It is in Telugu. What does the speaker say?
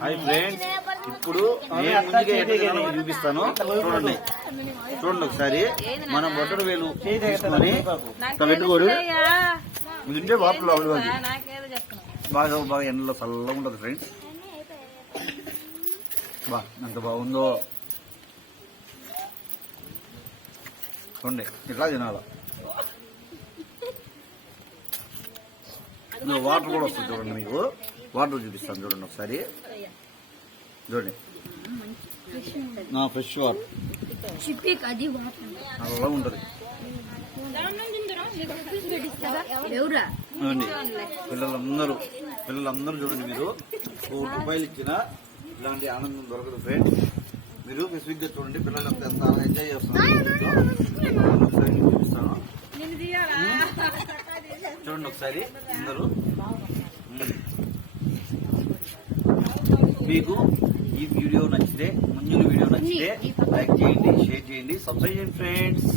హాయ్ ఫ్రెండ్స్ ఇప్పుడు నేను ముందుగా ఎట్లా చూపిస్తాను. చూడండి. చూడండి ఒకసారి. మనం బొట్టడు వేలు తీసుకొని ఇట్లా పెట్టుకోడు ఇది ఉంటే బాగా బాగా ఎండలో చల్లగా ఉంటుంది ఫ్రెండ్స్. బా ఎంత బాగుందో. చూడండి ఇట్లా తినాలా. వాటర్ కూడా వస్తుంది చూడండి మీకు. వాటర్ చూపిస్తాను చూడండి ఒకసారి. చూడండి ఫ్రెష్ వాటర్ చిప్పికి అది వాటర్ అలా ఉంటుంది పిల్లలందరూ పిల్లలందరూ చూడండి మీరు. కోటి రూపాయలు ఇచ్చిన ఇలాంటి ఆనందం దొరకదు ఫ్రెండ్స్ మీరు స్పెసిఫిక్గా చూడండి పిల్లలు ఎంత ఎంజాయ్ చేస్తున్నారు. చూపిస్తాను. చూడండి ఒకసారి అందరూ. మీకు ఈ వీడియో నచ్చితే ముంజుల వీడియో నచ్చితే లైక్ చేయండి షేర్ చేయండి. సబ్స్క్రైబ్ చేయండి ఫ్రెండ్స్